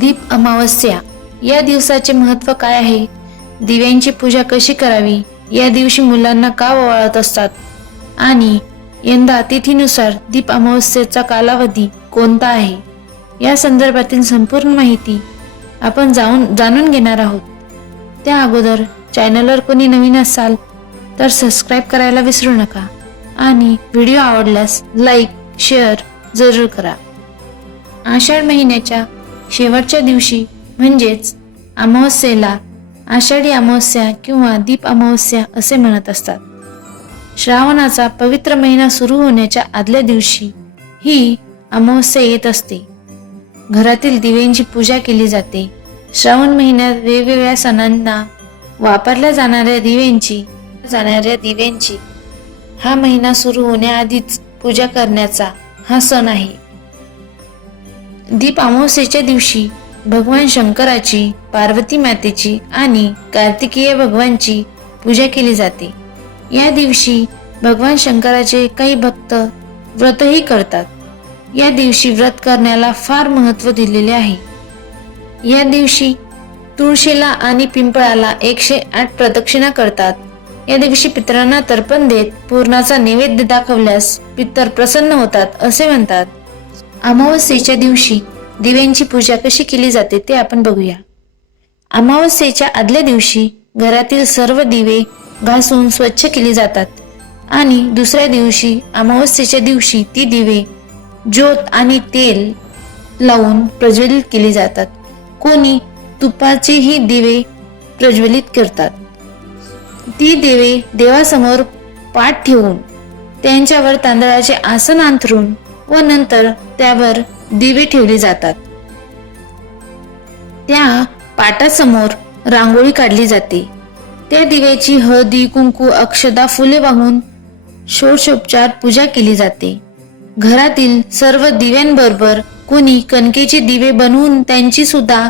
दीप अमावस्या. या दिवसाचे महत्त्व काय आहे? दिव्यांची पूजा कशी करावी? या दिवशी मुलांना का ओवाळत असतात? आणि यंदा तिथीनुसार दीप अमावस्येचा कालावधी कोणता आहे? या संदर्भातील संपूर्ण माहिती आपण जाऊन जाणून घेणार आहोत. त्या अगोदर चॅनलवर कोणी नवीन असाल तर सबस्क्राईब करायला विसरू नका आणि व्हिडिओ आवडल्यास लाईक शेअर जरूर करा. आषाढ महिन्याच्या शेवटच्या दिवशी म्हणजेच अमावस्येला आषाढी अमावस्या किंवा दीप अमावस्या असे म्हणत असतात. श्रावणाचा पवित्र महिना सुरू होण्याच्या आदल्या दिवशी ही अमावस्या येत असते. घरातील दिव्यांची पूजा केली जाते. श्रावण महिन्यात वेगवेगळ्या सणांना वापरल्या जाणाऱ्या दिव्यांची जाणाऱ्या दिव्यांची. हा महिना सुरू होण्याआधीच पूजा करण्याचा हा सण आहे. दीप अमावस्येच्या दिवशी भगवान शंकराची पार्वती मातेची आणि कार्तिकीय भगवानची पूजा केली जाते. या दिवशी भगवान शंकराचे काही भक्त व्रतही करतात. या दिवशी व्रत करण्याला फार महत्त्व दिलेले आहे. या दिवशी तुळशीला आणि पिंपळाला एकशे आठ प्रदक्षिणा करतात. या दिवशी पितरांना तर्पण देत पूर्णाचा नैवेद्य दाखवल्यास पितर प्रसन्न होतात असे म्हणतात. अमावस्येच्या दिवशी दिव्यांची पूजा कशी केली जाते ते आपण बघूया. अमावस्येच्या आदल्या दिवशी घरातील सर्व दिवे घासून स्वच्छ केली जातात आणि दुसऱ्या दिवशी अमावस्येच्या दिवशी ती दिवे ज्योत आणि तेल लावून प्रज्वलित केली जातात. कोणी तुपाचेही दिवे प्रज्वलित करतात. ती देवे देवासमोर पाठ ठेवून त्यांच्यावर तांदळाचे आसन अंथरून व नंतर त्यावर दिवे ठेवले जातात. त्या पाटासमोर रांगोळी काढली जाते. त्या दिव्याची हळदी कुंकू अक्षदा फुले वाहून षोडशोपचार पूजा केली जाते. घरातील सर्व दिव्यांबरोबर कोणी कणकेचे दिवे बनवून त्यांची सुद्धा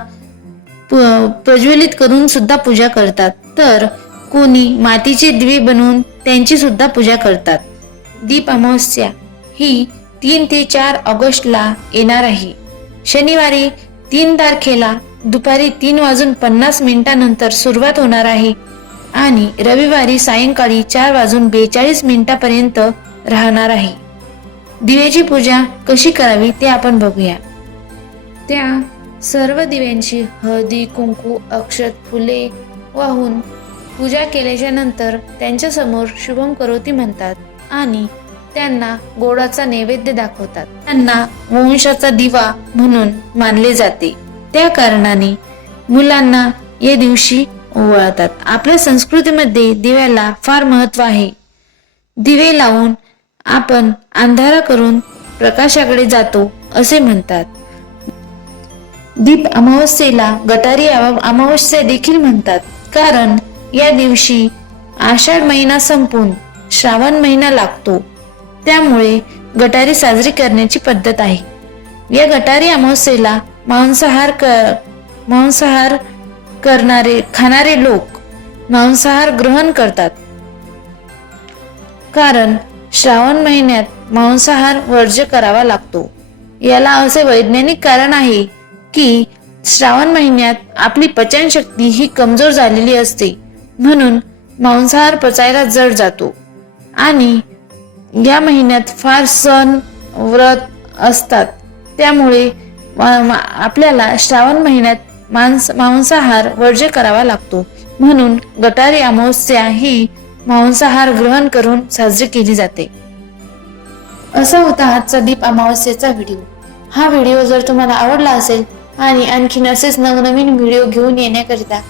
प्रज्वलित करून सुद्धा पूजा करतात. तर कोणी मातीचे दिवे बनवून त्यांची सुद्धा पूजा करतात. दीप अमावस्या ही तीन ते चार ऑगस्टला येणार आहे. शनिवारी तीन तारखेला दुपारी तीन वाजून पन्नास मिनिटानंतर सुरुवात होणार आहे आणि रविवारी सायंकाळी चार वाजून बेचाळीस मिनिटापर्यंत राहणार आहे. दिव्याची पूजा कशी करावी ते आपण बघूया. त्या सर्व दिव्यांची हळदी कुंकू अक्षत फुले वाहून पूजा केल्याच्यानंतर त्यांच्यासमोर शुभम करोती म्हणतात आणि त्यांना गोडाचा नैवेद्य दाखवतात. त्यांना वंशाचा दिवा म्हणून मानले जाते. त्या कारणाने मुलांना या दिवशी ओवाळतात. आपल्या संस्कृतीमध्ये दिव्याला फार महत्त्व आहे. दिवे लावून आपण अंधारा करून प्रकाशाकडे जातो असे म्हणतात. दीप अमावस्येला गटारी अमावस्या देखील म्हणतात. कारण या दिवशी आषाढ महिना संपून श्रावण महिना लागतो. त्यामुळे गटारी साजरी करण्याची पद्धत आहे. या गटारी अमावस्येला मांसाहार क मांसाहार करणारे खाणारे लोक मांसाहार ग्रहण करतात. कारण श्रावण महिन्यात मांसाहार वर्ज्य करावा लागतो. याला असे वैज्ञानिक कारण आहे की श्रावण महिन्यात आपली पचनशक्ती ही कमजोर झालेली असते. म्हणून मांसाहार पचायला जड जातो. आणि या महिन्यात फार सण व्रत असतात. त्यामुळे आपल्याला श्रावण महिन्यात मांस मांसाहार वर्ज्य करावा लागतो. म्हणून गटारी अमावस्या ही मांसाहार ग्रहण करून साजरी केली जाते. असा होता आजचा दीप अमावस्येचा व्हिडिओ. हा व्हिडिओ जर तुम्हाला आवडला असेल आणि आणखीन असेच नवनवीन व्हिडिओ घेऊन येण्याकरिता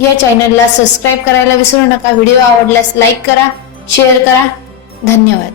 या चॅनलला सबस्क्राईब करायला विसरू नका. व्हिडिओ आवडल्यास लाईक करा शेअर करा. धन्यवाद.